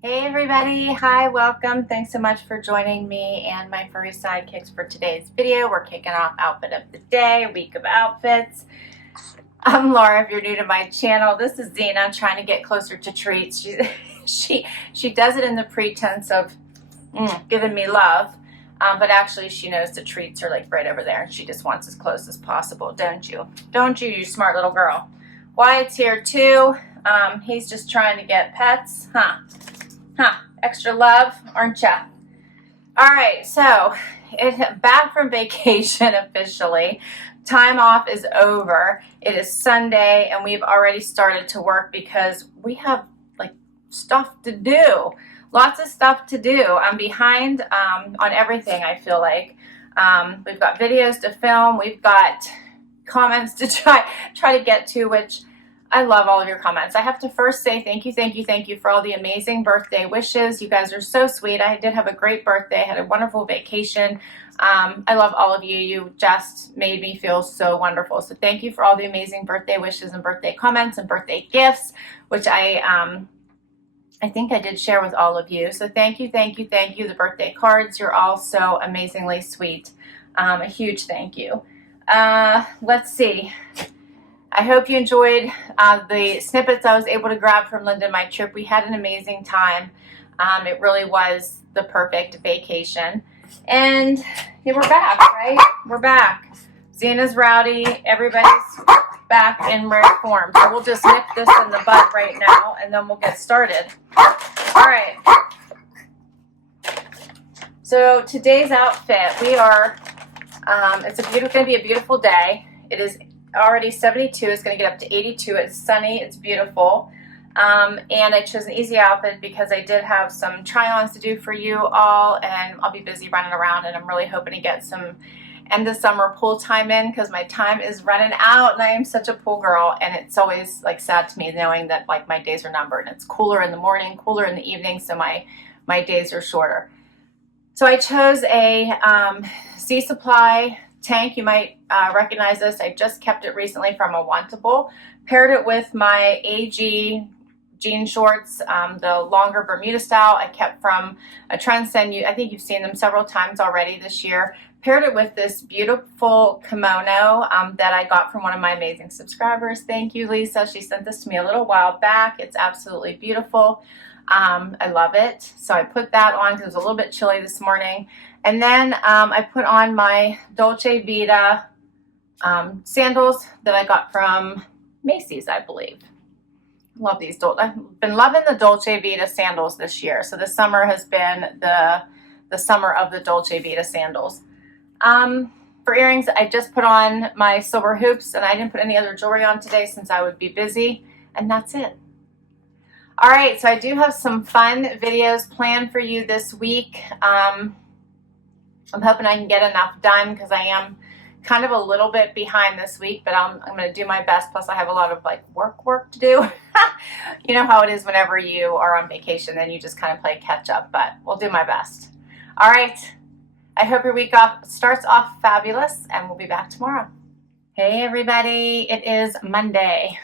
Hey everybody, hi, welcome. Thanks so much for joining me and my furry sidekicks for today's video. We're kicking off outfit of the day, week of outfits. I'm Laura if you're new to my channel. This is Zena trying to get closer to treats. She does it in the pretense of giving me love, but actually she knows the treats are like right over there and she just wants as close as possible, don't you? Don't you, you smart little girl. Wyatt's here too. He's just trying to get pets, huh? Extra love, aren't ya? All right, so back from vacation officially. Time off is over. It is Sunday and we've already started to work because we have like stuff to do. Lots of stuff to do. I'm behind on everything, I feel like. We've got videos to film. We've got comments to try to get to, which I love all of your comments. I have to first say thank you for all the amazing birthday wishes. You guys are so sweet. I did have a great birthday. I had a wonderful vacation. I love all of you. You just made me feel so wonderful. So thank you for all the amazing birthday wishes and birthday comments and birthday gifts, which I think I did share with all of you. So thank you. The birthday cards, you're all so amazingly sweet. A huge thank you. Let's see. I hope you enjoyed the snippets I was able to grab from Linda my trip. We had an amazing time. It really was the perfect vacation. And yeah, we're back, right? We're back. Zena's rowdy. Everybody's back in rare form. So we'll just nip this in the bud right now and then we'll get started. All right. So today's outfit, we are, it's going to be a beautiful day. It is already 72. It's going to get up to 82. It's sunny. It's beautiful. And I chose an easy outfit because I did have some try-ons to do for you all, and I'll be busy running around, and I'm really hoping to get some end of summer pool time in because my time is running out and I am such a pool girl, and it's always like sad to me knowing that like my days are numbered and it's cooler in the morning, cooler in the evening, so my days are shorter. So I chose a Sea Supply tank. You might recognize this. I just kept it recently from a Wantable. Paired it with my AG jean shorts, the longer Bermuda style I kept from a Trendsend. I think you've seen them several times already this year. Paired it with this beautiful kimono that I got from one of my amazing subscribers. Thank you, Lisa. She sent this to me a little while back. It's absolutely beautiful. I love it. So I put that on because it was a little bit chilly this morning. And then I put on my Dolce Vita sandals that I got from Macy's, I believe. Love these. I've been loving the Dolce Vita sandals this year. So this summer has been the summer of the Dolce Vita sandals. For earrings, I just put on my silver hoops, and I didn't put any other jewelry on today since I would be busy. And that's it. All right, so I do have some fun videos planned for you this week. I'm hoping I can get enough done because I am kind of a little bit behind this week, but I'm going to do my best. Plus I have a lot of like work to do. You know how it is whenever you are on vacation, then you just kind of play catch up, but we'll do my best. All right. I hope your week starts off fabulous, and we'll be back tomorrow. Hey everybody, it is Monday.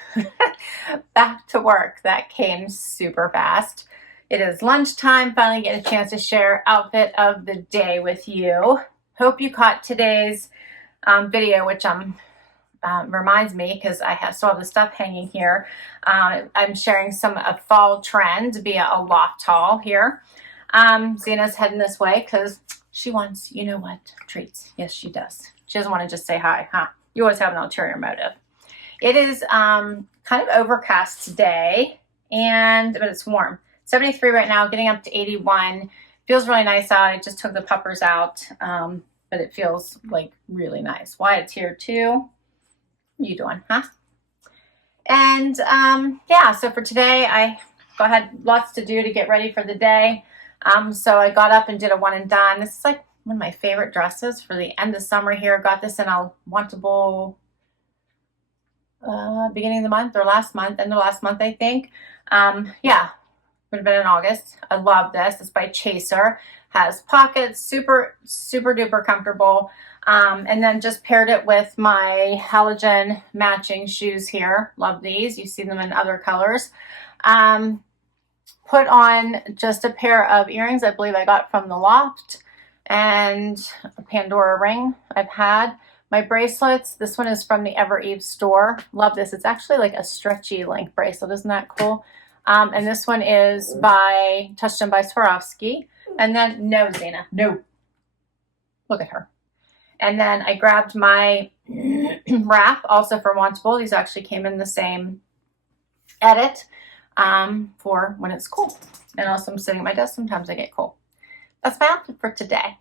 Back to work. That came super fast. It is lunchtime, finally getting a chance to share outfit of the day with you. Hope you caught today's video, which reminds me because I still have the stuff hanging here. I'm sharing some fall trends via a Loft haul here. Zena's heading this way because she wants, you know what, treats. Yes, she does. She doesn't want to just say hi, huh? You always have an ulterior motive. It is kind of overcast today, but it's warm. 73 right now, getting up to 81. Feels really nice out. I just took the puppers out, but it feels like really nice. Wyatt's here too. What are you doing, huh? And yeah, so for today, I had lots to do to get ready for the day. So I got up and did a one and done. This is like one of my favorite dresses for the end of summer here. Got this in a Wantable beginning of the month or end of last month, I think. Yeah, would have been in August. I love this. It's by Chaser. Has pockets, super duper comfortable. And then just paired it with my Halogen matching shoes here. Love these. You see them in other colors. put on just a pair of earrings I believe I got from the Loft, and a Pandora ring I've had. My bracelets, this one is from the Ever Eve store. Love this. It's actually like a stretchy length bracelet. Isn't that cool? And this one is by Touched by Swarovski. And then, no, Zena, no. Look at her. And then I grabbed my wrap, also for Wantable. These actually came in the same edit for when it's cool. And also I'm sitting at my desk. Sometimes I get cold. That's my outfit for today.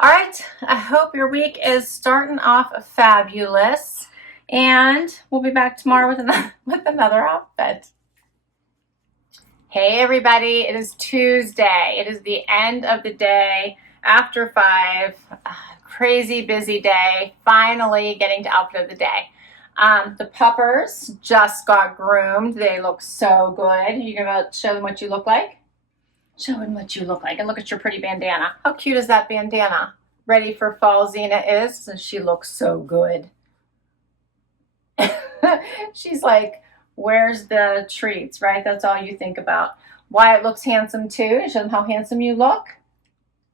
All right. I hope your week is starting off fabulous. And we'll be back tomorrow with another outfit. Hey, everybody. It is Tuesday. It is the end of the day after 5. Crazy busy day. Finally getting to outfit of the day. The puppers just got groomed. They look so good. You gonna show them what you look like? Show them what you look like. And look at your pretty bandana. How cute is that bandana? Ready for fall, Zena is. And she looks so good. She's like, where's the treats, right? That's all you think about. Wyatt looks handsome too. Show them how handsome you look.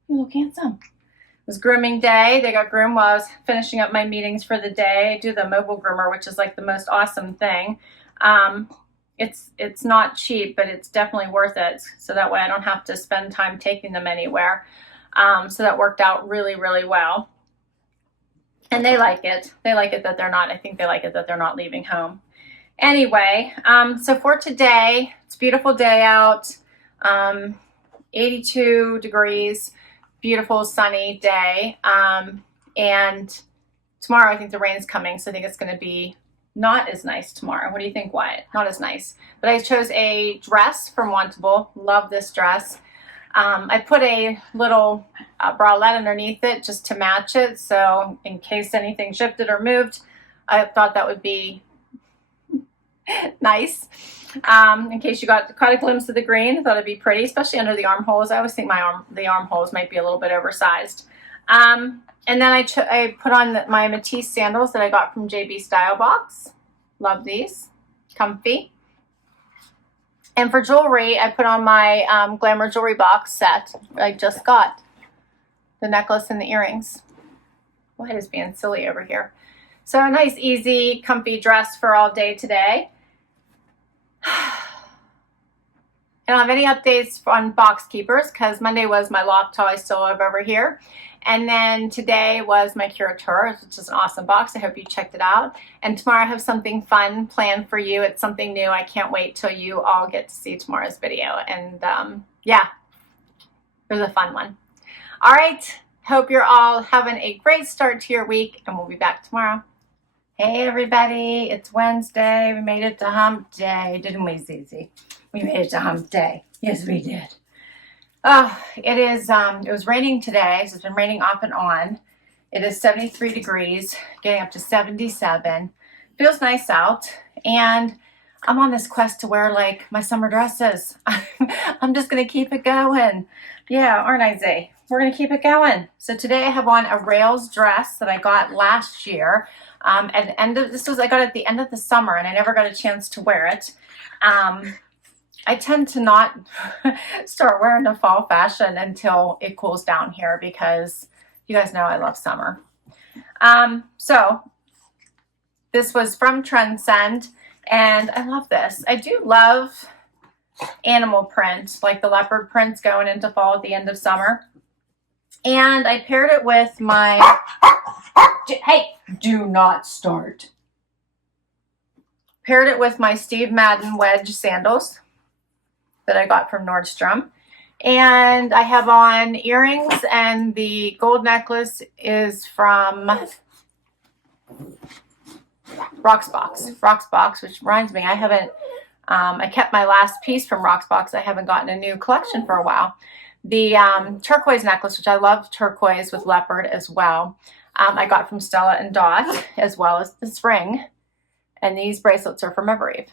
You look handsome. It was grooming day. They got groomed while I was finishing up my meetings for the day. I do the mobile groomer, which is like the most awesome thing. It's not cheap, but it's definitely worth it. So that way I don't have to spend time taking them anywhere. So that worked out really, really well. And they like it. They like it that they're not, I think they like it that they're not leaving home. Anyway, so for today, it's a beautiful day out. 82 degrees, beautiful sunny day. And tomorrow I think the rain's coming, so I think it's going to be not as nice tomorrow. What do you think, Wyatt? Not as nice. But I chose a dress from Wantable. Love this dress. I put a little bralette underneath it just to match it. So in case anything shifted or moved, I thought that would be nice. In case you caught a glimpse of the green, I thought it'd be pretty, especially under the armholes. I always think the armholes might be a little bit oversized. And then I put on my Matisse sandals that I got from JB Style Box. Love these. Comfy. And for jewelry, I put on my Glamour Jewelry Box set I just got. The necklace and the earrings. Wyatt is being silly over here. So a nice, easy, comfy dress for all day today. I don't have any updates on box keepers because Monday was my Loft haul I still have over here. And then today was my Curateur, which is an awesome box. I hope you checked it out. And tomorrow I have something fun planned for you. It's something new. I can't wait till you all get to see tomorrow's video. And yeah, it was a fun one. All right. Hope you're all having a great start to your week, and we'll be back tomorrow. Hey, everybody. It's Wednesday. We made it to hump day, didn't we, Zizi? We made it to hump day. Yes, we did. Oh, it was raining today, so it's been raining off and on. It is 73 degrees, getting up to 77. Feels nice out, and I'm on this quest to wear like my summer dresses. I'm just going to keep it going. Yeah, aren't I, Zay? We're going to keep it going. So today I have on a rails dress that I got last year. At the end of I got it at the end of the summer, and I never got a chance to wear it. I tend to not start wearing the fall fashion until it cools down here because you guys know I love summer. So this was from Trendsend, and I love this. I do love animal print, like the leopard prints going into fall at the end of summer. And I paired it with my, hey, do not start. Paired it with my Steve Madden wedge sandals that I got from Nordstrom. And I have on earrings, and the gold necklace is from Rockbox, which reminds me, I haven't, I kept my last piece from Rockbox. I haven't gotten a new collection for a while. The turquoise necklace, which I love turquoise with leopard as well, I got from Stella Dot, as well as this ring. And these bracelets are from Ever Eve.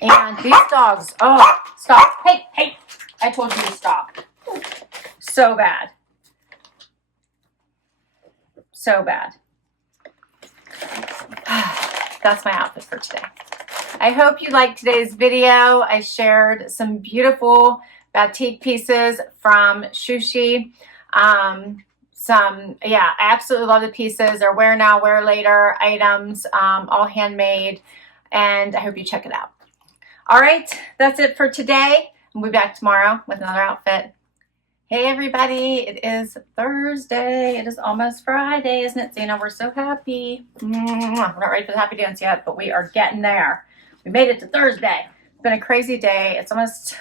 And these dogs, oh, stop. Hey, hey, I told you to stop. So bad. So bad. That's my outfit for today. I hope you liked today's video. I shared some beautiful batik pieces from Sushi. Yeah, I absolutely love the pieces. They're wear now, wear later items, all handmade, and I hope you check it out. All right, that's it for today. We'll be back tomorrow with another outfit. Hey everybody, it is Thursday. It is almost Friday, isn't it, Zena? We're so happy. We're not ready for the happy dance yet, but we are getting there. We made it to Thursday. It's been a crazy day. It's almost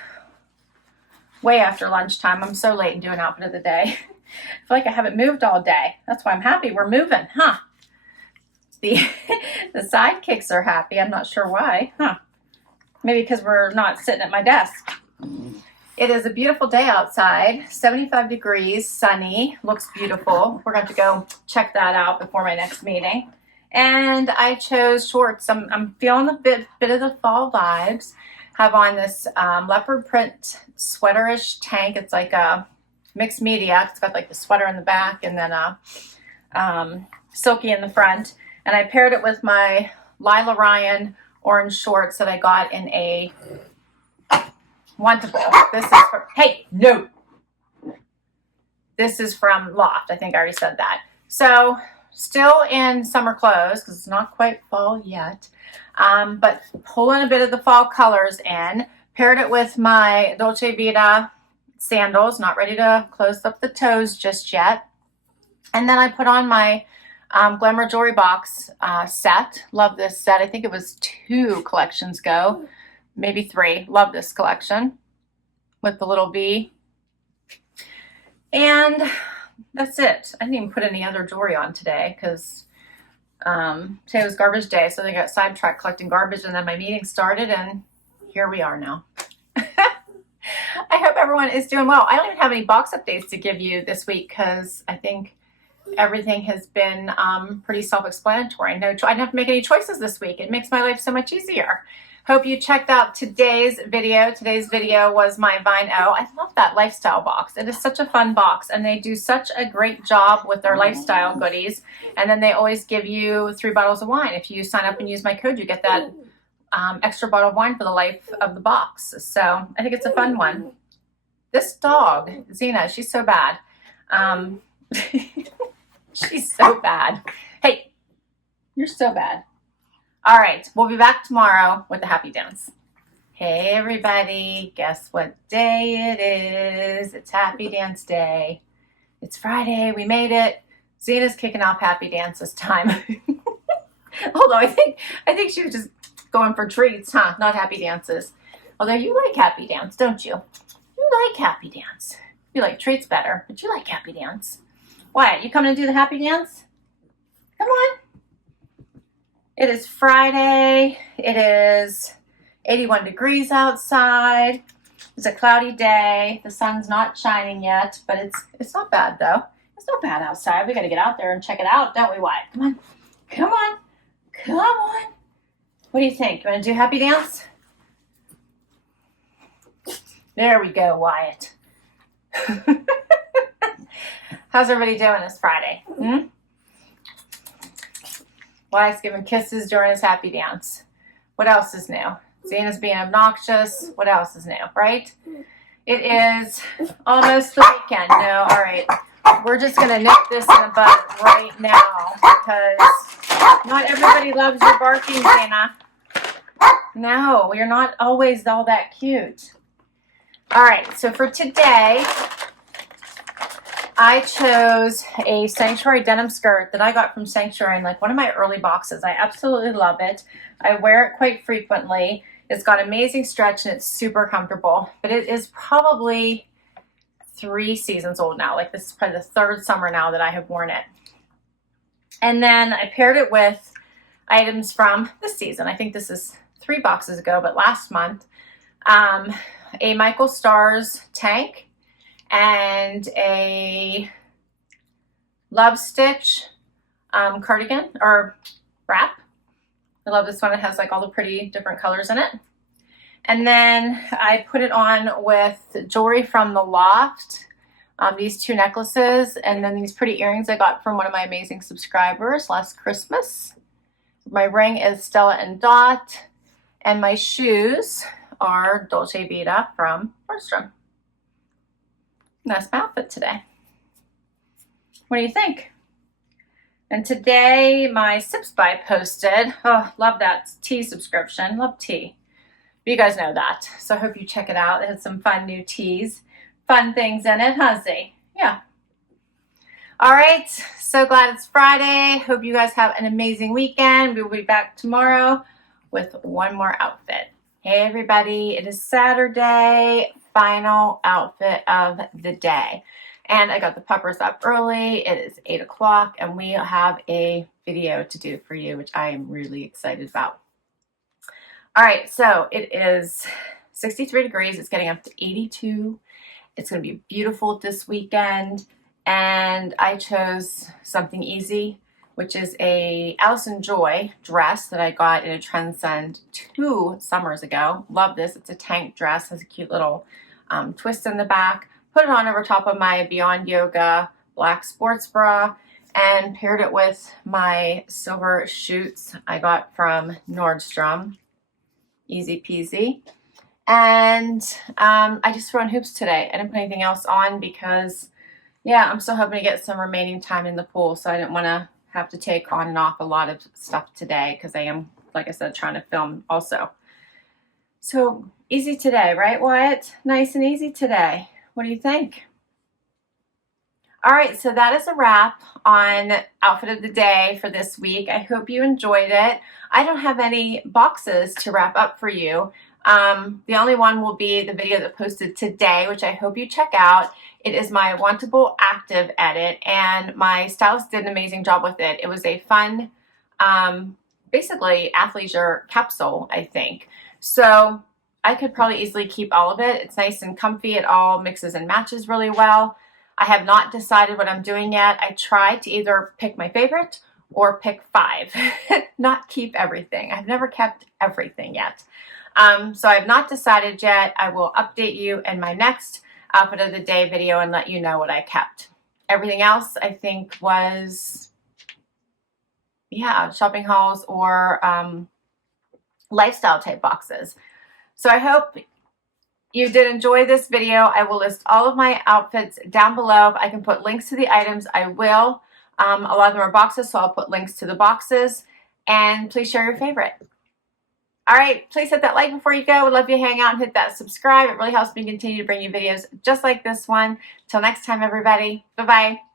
way after lunchtime. I'm so late in doing outfit of the day. I feel like I haven't moved all day. That's why I'm happy we're moving, huh? The sidekicks are happy. I'm not sure why, huh? Maybe because we're not sitting at my desk. It is a beautiful day outside, 75 degrees, sunny, looks beautiful. We're going to go check that out before my next meeting. And I chose shorts. I'm feeling a bit of the fall vibes. Have on this leopard print sweaterish tank. It's like a mixed media. It's got like the sweater in the back and then a silky in the front. And I paired it with my Lila Ryan orange shorts that I got in a Wantable. This is from, hey, no. This is from Loft. I think I already said that. So still in summer clothes because it's not quite fall yet. But pulling a bit of the fall colors in. Paired it with my Dolce Vita sandals. Not ready to close up the toes just yet. And then I put on my Glamour Jewelry Box set. Love this set. I think it was 2 collections ago. Maybe 3. Love this collection with the little V. And that's it. I didn't even put any other jewelry on today because today was garbage day. So they got sidetracked collecting garbage and then my meeting started and here we are now. I hope everyone is doing well. I don't even have any box updates to give you this week because I think everything has been pretty self-explanatory. No, I didn't have to make any choices this week. It makes my life so much easier. Hope you checked out today's video. Today's video was my Vine O. I love that lifestyle box. It is such a fun box and they do such a great job with their lifestyle goodies. And then they always give you 3 bottles of wine. If you sign up and use my code, you get that extra bottle of wine for the life of the box. So I think it's a fun one. This dog, Xena, she's so bad. She's so bad. Hey, you're so bad. All right, we'll be back tomorrow with the happy dance. Hey everybody, guess what day it is? It's happy dance day. It's Friday, we made it. Zena's kicking off happy dance this time. Although I think she was just going for treats, huh? Not happy dances. Although you like happy dance, don't you? You like happy dance. You like treats better, but you like happy dance. Why? You coming to do the happy dance? Come on. It is Friday. It is 81 degrees outside. It's a cloudy day. The sun's not shining yet, but it's not bad though. It's not bad outside. We got to get out there and check it out, don't we, Wyatt? Come on. Come on. Come on. What do you think? You want to do happy dance? There we go, Wyatt. How's everybody doing this Friday? Wyatt's giving kisses during his happy dance. What else is new? Zena's being obnoxious. What else is new, right? It is almost the weekend. No, all right. We're just going to nip this in the bud right now because not everybody loves your barking, Zena. No, you're not always all that cute. All right, so for today, I chose a Sanctuary denim skirt that I got from Sanctuary in like one of my early boxes. I absolutely love it. I wear it quite frequently. It's got amazing stretch and it's super comfortable, but it is probably 3 seasons old now. Like this is probably the 3rd summer now that I have worn it. And then I paired it with items from this season. I think this is 3 boxes ago, but last month. A Michael Stars tank and a Lovestitch cardigan or wrap. I love this one. It has like all the pretty different colors in it. And then I put it on with jewelry from the Loft. These 2 necklaces and then these pretty earrings I got from one of my amazing subscribers last Christmas. My ring is Stella Dot. And my shoes are Dolce Vita from Nordstrom. That's my outfit today. What do you think? And today my Subbie posted, oh, love that tea subscription, love tea. You guys know that, so I hope you check it out. It has some fun new teas, fun things in it, huh, Z? Yeah. All right, so glad it's Friday. Hope you guys have an amazing weekend. We'll be back tomorrow with one more outfit. Hey everybody, it is Saturday, final outfit of the day. And I got the puppers up early. It is 8 o'clock and we have a video to do for you, which I am really excited about. All right, so it is 63 degrees. It's getting up to 82. It's going to be beautiful this weekend. And I chose something easy, which is a Allison Joy dress that I got in a Trendsend 2 summers ago. Love this. It's a tank dress. Has a cute little twist in the back. Put it on over top of my Beyond Yoga black sports bra and paired it with my silver chutes I got from Nordstrom. Easy peasy. And I just threw on hoops today. I didn't put anything else on because, yeah, I'm still hoping to get some remaining time in the pool. So I didn't want to have to take on and off a lot of stuff today because I am, like I said, trying to film also. So easy today, right, Wyatt? Nice and easy today. What do you think? All right, so that is a wrap on outfit of the day for this week. I hope you enjoyed it. I don't have any boxes to wrap up for you. The only one will be the video that posted today, which I hope you check out. It is my Wantable active edit, and my stylist did an amazing job with it. It was a fun, basically athleisure capsule, I think. So I could probably easily keep all of it. It's nice and comfy. It all mixes and matches really well. I have not decided what I'm doing yet. I tried to either pick my favorite or pick 5, not keep everything. I've never kept everything yet. So I've not decided yet. I will update you in my next outfit of the day video and let you know what I kept. Everything else I think was, yeah, shopping hauls or lifestyle type boxes. So I hope you did enjoy this video. I will list all of my outfits down below. If I can put links to the items, I will. A lot of them are boxes, so I'll put links to the boxes. And please share your favorite. All right, please hit that like before you go. Would love you to hang out and hit that subscribe. It really helps me continue to bring you videos just like this one. Till next time, everybody. Bye-bye.